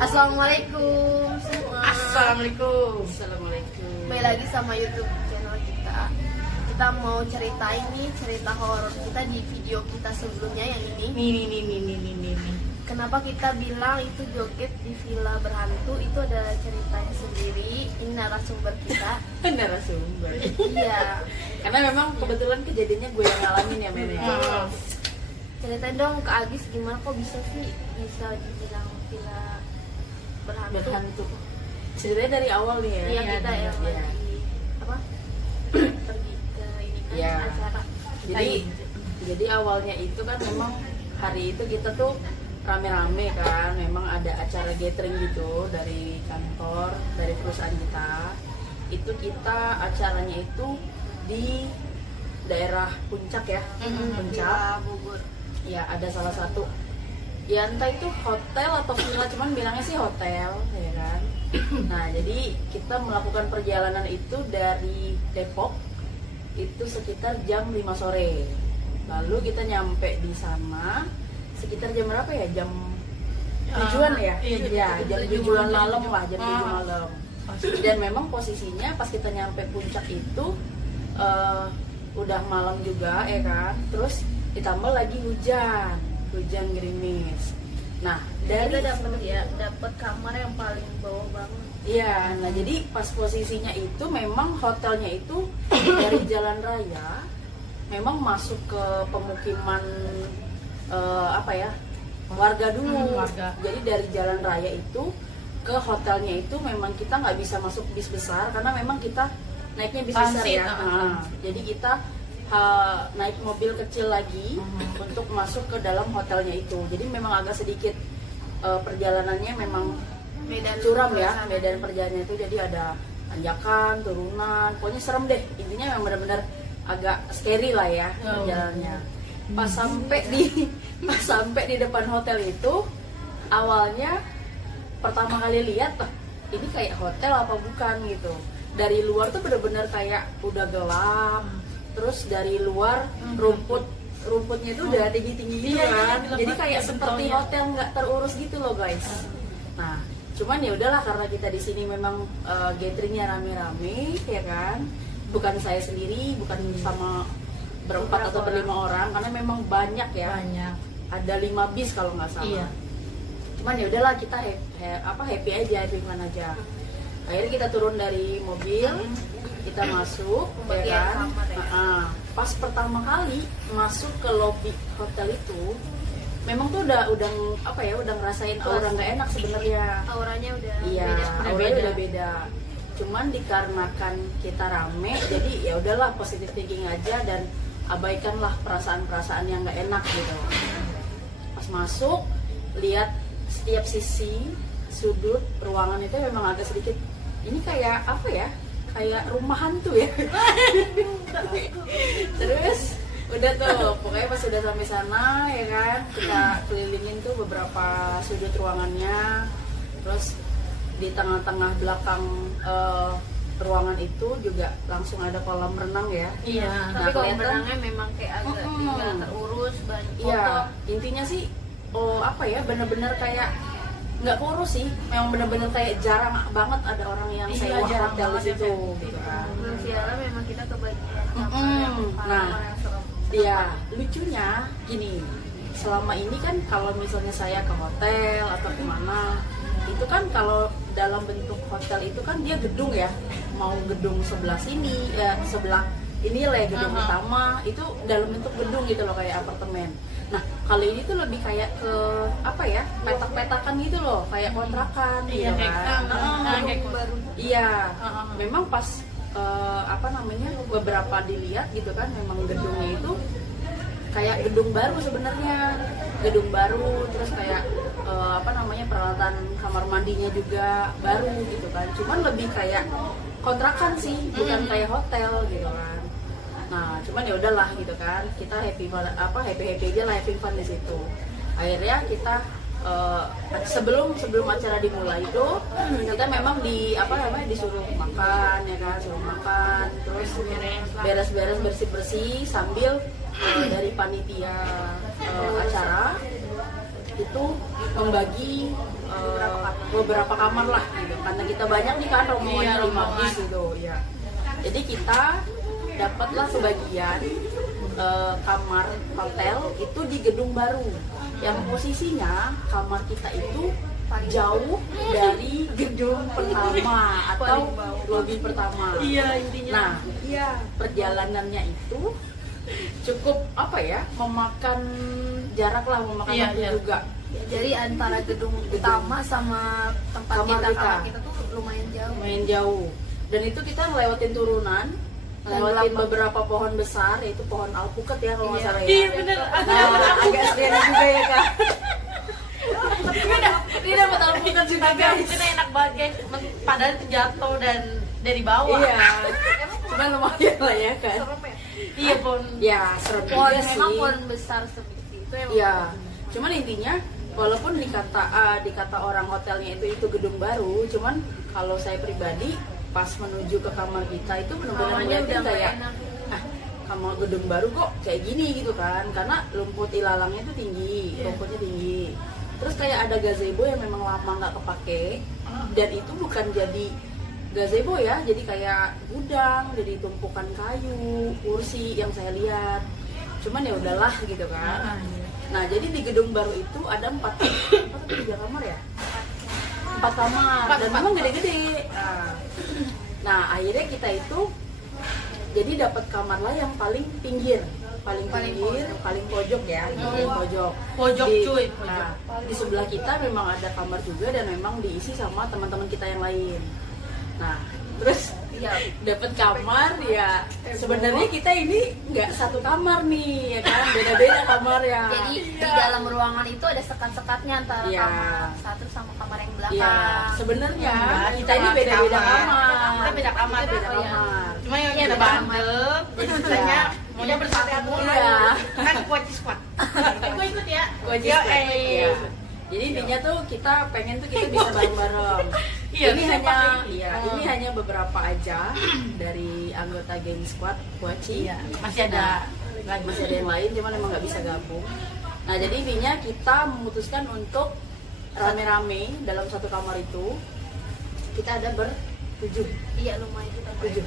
Assalamualaikum semua. Assalamualaikum. Kembali lagi sama YouTube channel kita. Kita mau ceritain nih cerita horor kita di video kita sebelumnya yang ini. Nih. Kenapa kita bilang itu joget di villa berhantu? Itu adalah ceritanya sendiri. Ini narasumber kita. Narasumber. Iya. Karena memang kebetulan kejadiannya gue yang ngalamin ya, Meme. Ceritain dong ke Agis, gimana kok bisa sih bisa dibilang villa Berhantu. Ceritanya dari awal nih ya. Iya, kita yang Iya. lagi apa? Pergi ke ini kan Iya. acara. Jadi awalnya itu kan memang hari itu kita tuh rame-rame kan, memang ada acara gathering gitu dari kantor, dari perusahaan kita. Itu kita acaranya itu di daerah Puncak ya, Puncak. Bogor. Ya ada salah satu, ya entah itu hotel atau villa, cuman bilangnya sih hotel ya kan. Nah jadi kita melakukan perjalanan itu dari Depok itu sekitar jam 5 sore. Lalu kita nyampe di sana sekitar jam berapa ya? Jam 7-an ya? Iya, jam 7-an malam lah, jam 7 malam. Dan memang posisinya pas kita nyampe puncak itu udah malam juga ya kan. Terus ditambah lagi hujan gerimis. Nah, dari Kita dapat kamar yang paling bawah banget. iya, nah jadi pas posisinya itu memang hotelnya itu dari jalan raya memang masuk ke pemukiman warga dulu. Jadi dari jalan raya itu ke hotelnya itu memang kita nggak bisa masuk bis besar karena memang kita naiknya bis besar ya. Nah, jadi kita naik mobil kecil lagi untuk masuk ke dalam hotelnya itu. Jadi memang agak sedikit perjalanannya memang Medan curam ya, medan perjalanannya itu. Jadi ada tanjakan, turunan, pokoknya serem deh. Intinya memang benar-benar agak scary lah ya perjalanannya. Pas sampai di depan hotel itu, awalnya pertama kali lihat, ini kayak hotel apa bukan gitu. Dari luar tuh benar-benar kayak udah gelap. Terus dari luar rumputnya itu udah tinggi-tinggi gitu kan. Jadi kayak seperti hotel nggak terurus gitu loh guys. Nah, cuman ya udahlah karena kita di sini memang gatheringnya rame-rame ya kan. Bukan saya sendiri, bukan sama berempat atau berlima orang karena memang banyak ya. Ada 5 bis kalau nggak salah. Iya. Cuman ya udahlah kita happy aja, happy fun aja. Akhirnya kita turun dari mobil, kita masuk ya kan. Pas pertama kali masuk ke lobi hotel itu memang tuh udah ngerasain aura nggak enak sebenarnya. Auranya udah Auranya udah beda. Cuman dikarenakan kita rame, jadi ya udahlah positive thinking aja dan abaikanlah perasaan-perasaan yang nggak enak gitu. Pas masuk, lihat setiap sisi sudut ruangan itu memang agak sedikit, ini kayak apa ya? Kayak rumah hantu ya. Terus udah tuh, pokoknya pas udah sampai sana ya kan, kita kelilingin tuh beberapa sudut ruangannya. Terus di tengah-tengah belakang ruangan itu juga langsung ada kolam renang ya. Iya. Nah, Tapi kolam kelihatan- renangnya memang kayak agak tidak terurus, banyak Iya, foto. intinya sih bener-bener kayak nggak kurus sih, memang bener-bener kayak jarang banget ada orang yang sewa hotel di situ gitu kan. Villa memang kita kebagian kamar yang Nah, yang serem. Iya, lucunya gini, selama ini kan kalau misalnya saya ke hotel atau kemana, itu kan kalau dalam bentuk hotel itu kan dia gedung ya, mau gedung sebelah sini, sebelah ini lah gedung utama, itu dalam bentuk gedung gitu loh kayak apartemen. Nah, kali ini tuh lebih kayak ke petak-petakan gitu loh, kayak kontrakan gitu kan. Kayak baru. Iya, memang pas beberapa dilihat gitu kan, memang gedungnya itu kayak gedung baru sebenarnya, gedung baru, terus kayak peralatan kamar mandinya juga baru gitu kan. Cuman lebih kayak kontrakan sih, bukan kayak hotel gitu kan. Nah, cuman ya udahlah gitu kan, kita happy aja lah, happy fun di situ. Akhirnya kita sebelum acara dimulai itu kita memang disuruh makan ya kan, terus beres-beres bersih-bersih sambil dari panitia acara itu membagi beberapa kamar lah gitu. Karena kita banyak nih kan rombongannya 5 bis gitu ya. Jadi kita dapatlah sebagian kamar hotel itu di gedung baru yang posisinya kamar kita itu jauh dari gedung pertama atau lobi pertama. Iya, intinya. Nah, perjalanannya itu cukup apa ya, memakan jarak lah, memakan Iya, waktu iya. juga. Jadi antara gedung utama sama tempat Kamar kamar kita. kita tuh lumayan jauh. Lumayan jauh. Dan itu kita ngelewatin turunan, ngelewatin beberapa pohon besar, yaitu pohon alpukat ya kalau nggak salah ya. Iya bener, Nah, agak serena juga ya kak. Ini dapat alpukat juga guys. Itu enak banget guys, padahal itu jatuh dan dari bawah. Iya. Cuman lumayan lah ya kan. Iya pun. Ya serem Pohon juga memang sih. pohon besar seperti itu emang. Iya. Cuman intinya walaupun dikata orang hotelnya itu gedung baru, cuman kalau saya pribadi pas menuju ke kamar kita itu benar-benar Kamarnya ngeliatin udah nggak kayak enak. kamar gedung baru kok kayak gini gitu kan, karena rumput ilalangnya itu tinggi, Iya. rumputnya tinggi. Terus kayak ada gazebo yang memang lama nggak kepake, dan itu bukan jadi gazebo ya, jadi kayak gudang, jadi tumpukan kayu, kursi yang saya lihat. Cuman ya udahlah gitu kan. Nah jadi di gedung baru itu ada 4 atau 3 kamar ya? 4 kamar dan memang gede-gede. Nah akhirnya kita itu jadi dapat kamar lah yang paling pinggir, paling pinggir, paling pojok ya, paling pojok. Pojok, cuy, pojok. Nah, di sebelah kita memang ada kamar juga dan memang diisi sama teman-teman kita yang lain. Nah, terus dapat kamar ya. Sebenarnya kita ini nggak satu kamar nih, ya kan? Beda-beda kamar ya. Jadi di dalam ruangan itu ada sekat-sekatnya antara Iya. kamar satu sama kamar yang belakang. Ya, sebenarnya Enggak, kita ini beda-beda kamar. Kita beda kamar. Kita beda Oh, iya. kamar. Cuma yang Iya, kita beda bandel, jadi misalnya maunya bersatu. Iya. Kan kuaci squad. Gue ikut ya. Kewajiban. Iya. Jadi intinya tuh kita pengen tuh kita bisa bareng-bareng. Iya, ini bisa hanya pakai. ini hanya beberapa aja dari anggota geng squad Kuaci. Iya, masih ada lagi. Masih ada yang lain, cuman emang nggak bisa gabung. Nah jadi intinya kita memutuskan untuk rame-rame dalam satu kamar itu. Kita ada bertujuh, Iya lumayan kita tujuh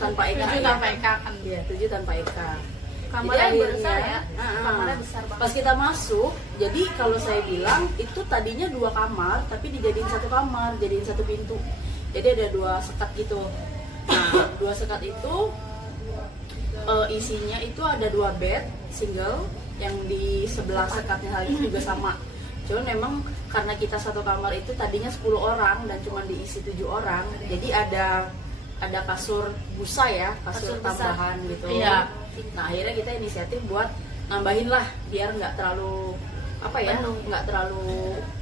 tanpa Eka. Tujuh ya. tanpa Eka kan. Iya, 7 tanpa Eka. Kamarnya Jadi besar akhirnya, ya. Kamarnya besar banget. Pas kita masuk, jadi kalau saya bilang itu tadinya 2 kamar, tapi dijadiin satu kamar, jadiin satu pintu. Jadi ada 2 sekat gitu. Nah, 2 sekat itu isinya itu ada 2 bed single, yang di sebelah sekatnya lagi juga sama. Cuman memang karena kita satu kamar itu tadinya 10 orang dan cuma diisi 7 orang, jadi ada kasur busa ya, kasur Kasur besar. tambahan gitu. Iya. Nah akhirnya kita inisiatif buat nambahin lah biar nggak terlalu apa ya, Penuh. nggak terlalu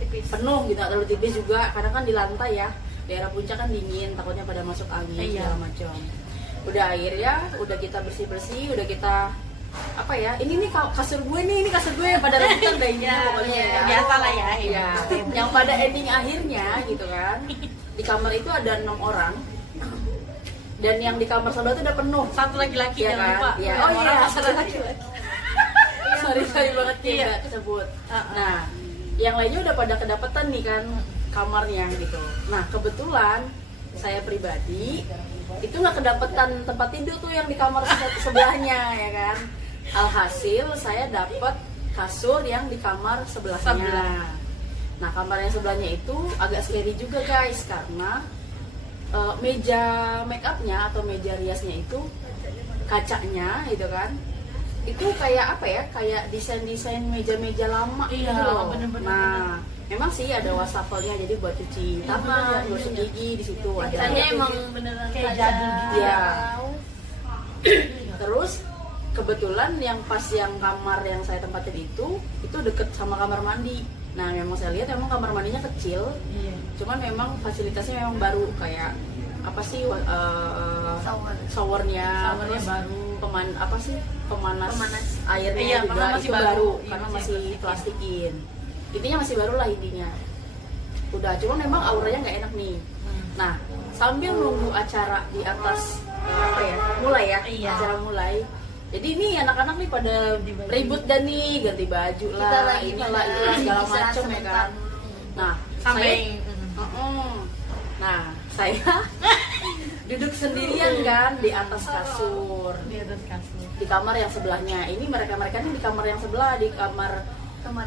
Tipis. penuh gitu, nggak terlalu tipis juga, karena kan di lantai ya, daerah puncak kan dingin, takutnya pada masuk angin Iya. segala macam. Udah akhirnya udah kita bersih, udah kita apa ya, ini kasur gue nih, ini kasur gue pada rebutan dah ini pokoknya ya. Biasa lah ya. Iya. Yang pada ending akhirnya gitu kan, di kamar itu ada 6 orang. Dan yang di kamar sebelah itu udah penuh. Satu laki-laki Iya jangan kan? lupa. Iya. Oh iya, satu laki-laki. Sorry banget ya Iya. nggak kesebut. Nah, yang lainnya udah pada kedapatan nih kan kamarnya gitu. Nah, kebetulan saya pribadi itu nggak kedapatan tempat tidur tuh yang di kamar sebelahnya ya kan. Alhasil saya dapat kasur yang di kamar sebelahnya. Sebelah. Nah, kamar yang sebelahnya itu agak scary juga guys, karena meja make upnya atau meja riasnya itu kacanya gitu kan, itu kayak apa ya, kayak desain meja-meja lama Iya, gitu loh. bener-bener. Nah memang sih ada wastafelnya, jadi buat cuci tangan, bener, gosok iya. gigi di situ ada. Katanya emang beneran Kayak kaca. jadul gitu. Iya. Terus kebetulan yang pas yang kamar yang saya tempatin itu deket sama kamar mandi. Nah memang saya lihat memang kamar mandinya kecil, Iya. cuman memang fasilitasnya memang baru, kayak apa sih Shower. showernya Showernya terus baru. pemanas Pemanas. airnya Iya, juga karena masih itu baru. baru Iya, karena masih masih plastikin. plastikin. Intinya masih baru lah intinya. Udah, cuma memang auranya nggak enak nih. Nah, sambil nunggu acara di atas apa ya, mulai ya, Iya. acara mulai. Jadi ini anak-anak nih pada Ganti baju. ribut dan nih ganti baju Kita lah, lagi inilah pada ini segala istirahat macam ya sebentar kan. dulu. Nah, Sampai saya saya duduk sendirian kan di atas kasur Di atas kasur. di kamar yang sebelahnya. Ini mereka ini di kamar yang sebelah, di kamar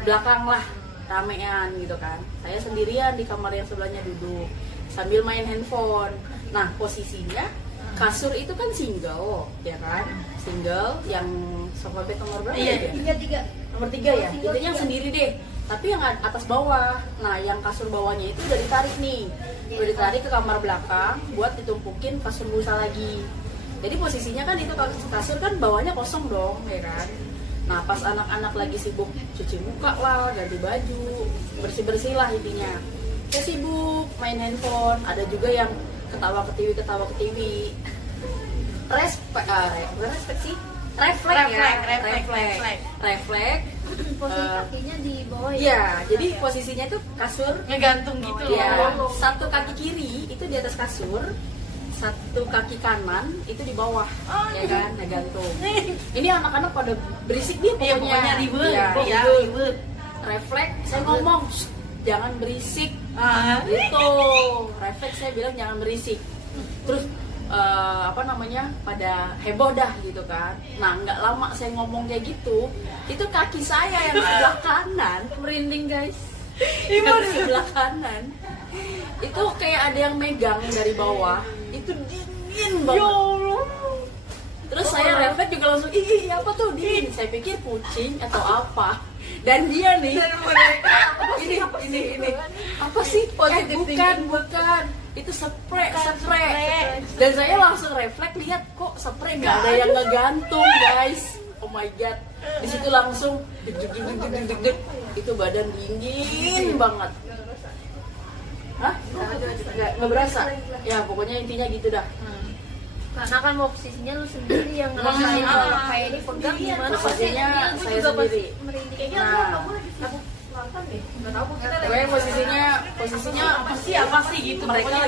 belakang lah, ramean gitu kan. Saya sendirian di kamar yang sebelahnya duduk sambil main handphone. Nah, posisinya kasur itu kan single, ya kan? Single yang sofa bed nomor berapa Iya, ya? Nomor 3 ya? Itu yang sendiri deh. Tapi yang atas bawah. Nah, yang kasur bawahnya itu udah ditarik nih. Udah ditarik ke kamar belakang buat ditumpukin kasur busa lagi. Jadi posisinya kan itu kasur kan bawahnya kosong dong, ya kan? Nah, pas anak-anak lagi sibuk cuci muka lah, ganti baju, bersih-bersih lah intinya. Saya sibuk main handphone, ada juga yang ketawa ke TV. Respek sih. Refleks. Posisi kakinya di bawah ya. Iya, jadi posisinya itu kasur Ngegantung gitu ya, loh. satu kaki kiri itu di atas kasur, satu kaki kanan itu di bawah, ya kan, ngegantung. Ini anak-anak pada berisik dia Iya, pokoknya. pokoknya ribet. Iya, Iya, ribet. ribet. Refleks, saya ngomong, "Shh, jangan berisik." Ah. Gitu. Refleks saya bilang jangan berisik. Terus pada heboh dah gitu kan. Nah, nggak lama saya ngomong kayak gitu, itu kaki saya yang sebelah kanan merinding guys. Kaki sebelah kanan itu kayak ada yang megang dari bawah, itu dingin banget. Ya Allah. Terus saya refleks juga langsung, ih apa tuh dingin? Saya pikir kucing atau apa. Dan dia nih, ini apa sih? Bukan. Itu spray. Dan saya langsung refleks lihat kok spray nggak ada yang ngegantung guys. Oh my god. Di situ langsung deg. Itu badan dingin banget. Hah? Nggak berasa? Ya pokoknya intinya gitu dah. Karena kan posisinya lu sendiri yang ngerasain kalau kayak ini pegang gimana Posisinya aku saya juga sendiri. merinding. Nah, pokoknya posisinya Apa sih gitu. mereka Pokoknya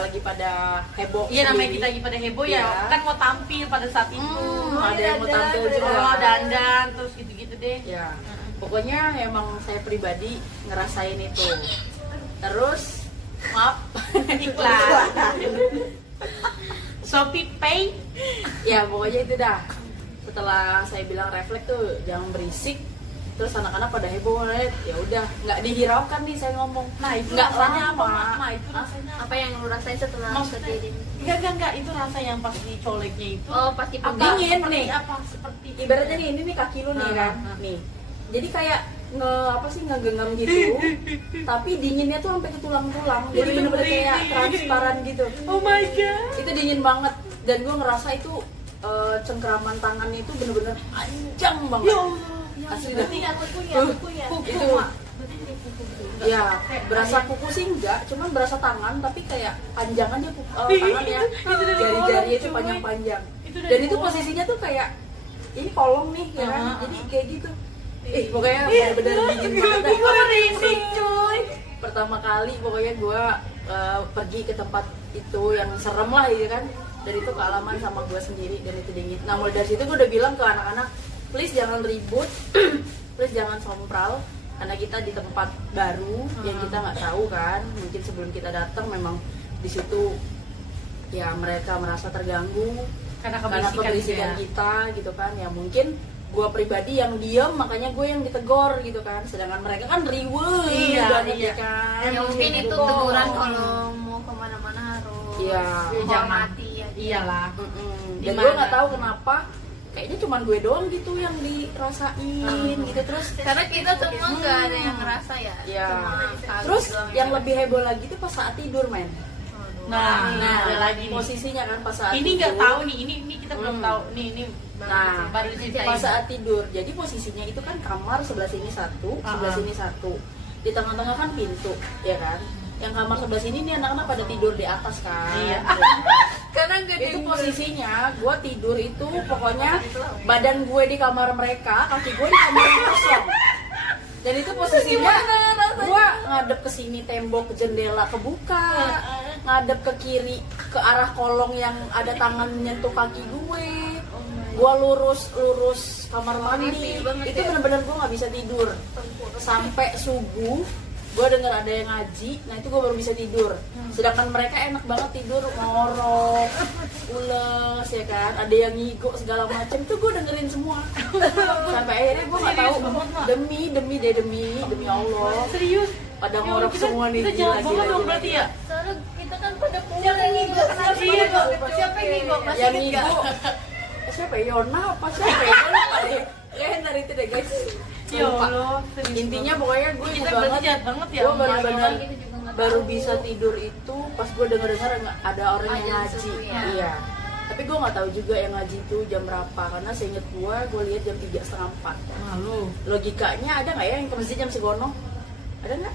lagi pada heboh. Iya, namanya sendiri. kita lagi pada heboh ya. Iya. Kan mau tampil pada saat itu. Ada yang mau tampil juga. Oh, dandan terus gitu-gitu deh. Ya, pokoknya emang saya pribadi ngerasain itu. Terus, maaf, Iklan. Shopee Pay. ya pokoknya itu dah. Setelah saya bilang refleks tuh jangan berisik, terus anak-anak pada heboh, ya udah nggak dihiraukan nih saya ngomong. Nah, itu nggak rasanya apa, lama. Mak? Itu rasanya Apa yang lu rasain setelah Maksudnya, kejadian? enggak, itu rasa yang pas dicoleknya itu. Oh, pasti Apa, pegang. Dingin seperti nih. Apa seperti Ibaratnya nih, ini kaki lu nih kan, nih. Jadi kayak ngegenggam gitu, tapi dinginnya tuh sampai ke tulang-tulang. Jadi bener-bener kayak transparan gitu. Oh my god. Itu dingin banget dan gue ngerasa itu cengkraman tangannya itu bener-bener panjang banget. Ya Allah. Asli dah. Kuku ya. Itu ya berasa kuku sih enggak, cuman berasa tangan tapi kayak panjangannya tangannya, jari-jarinya itu panjang-panjang. Dan itu posisinya tuh kayak ini kolong nih ya kan, jadi kayak gitu. Pokoknya bener-bener dingin banget dah. Merinding cuy. Pertama kali pokoknya gue pergi ke tempat itu yang serem lah gitu kan, dan itu kealaman sama gue sendiri dan itu dingin. Nah mulai dari situ gue udah bilang ke anak-anak, please jangan ribut, please jangan sompral, karena kita di tempat baru yang kita nggak tahu kan, mungkin sebelum kita datang memang di situ ya mereka merasa terganggu Karena karena keberisikan ya. kita gitu kan, ya mungkin gue pribadi yang diam makanya gue yang ditegor gitu kan, sedangkan mereka kan riweuh Iya, banget iya. ya kan. Ya mungkin itu Gitu. teguran kalau mau kemana-mana harus Iya. menghormati ya. Iyalah. Dan Dimana? gue nggak tahu kenapa kayaknya cuma gue doang gitu yang dirasain gitu. Terus Karena kita semua nggak ada yang ngerasa ya. ya Cuma kaget terus doang yang lebih heboh lagi tuh pas saat tidur men. Nah, ada lagi nih. posisinya kan pas saat Ini nggak tidur. tahu nih, ini kita belum Hmm. tahu. Ini Nah, baru diceritain. pas saat tidur. Jadi posisinya itu kan kamar sebelah sini satu, sebelah sini satu. Di tengah-tengah kan pintu, ya kan? Yang kamar sebelah sini nih anak-anak pada tidur di atas kan. Iya. Ya kan? Karena nggak ada Itu yang posisinya gue tidur itu pokoknya badan gue di kamar mereka, kaki gue di kamar yang kosong. Dan itu posisinya gue ngadep ke sini tembok jendela kebuka, ngadep ke kiri ke arah kolong yang ada tangan menyentuh kaki gue. Gue lurus kamar mandi. Itu bener-bener gue nggak bisa tidur sampai subuh. gue denger ada yang ngaji, nah itu gue baru bisa tidur. Sedangkan mereka enak banget tidur, ngorok, ules ya kan, ada yang ngigo segala macem, tuh gue dengerin semua. Sampai akhirnya gue nggak tahu, demi Allah, Serius? pada Ya Allah, ngorok semua nih. kita jahat banget dong berarti ya? Soalnya kita kan pada siapa yang ngigo? Iya, Siapa yang ngigo? Masih Yang inget ngigo, nggak? siapa ya? Yona apa siapa ya? Gue lupa deh. Kayaknya dari itu deh guys. Ya Lupa. Allah, serius Intinya banget. pokoknya gue Kita ibu berarti banget. jahat banget ya. Gue benar-benar Kita juga nggak baru tahu. bisa tidur itu pas gue dengar ada orang yang Azan ngaji. subuh ya. Iya. Tapi gue nggak tahu juga yang ngaji itu jam berapa karena seinget gue lihat jam 3:30, 4. Malu. Logikanya ada nggak ya yang ke masjid jam segono? Ada nggak?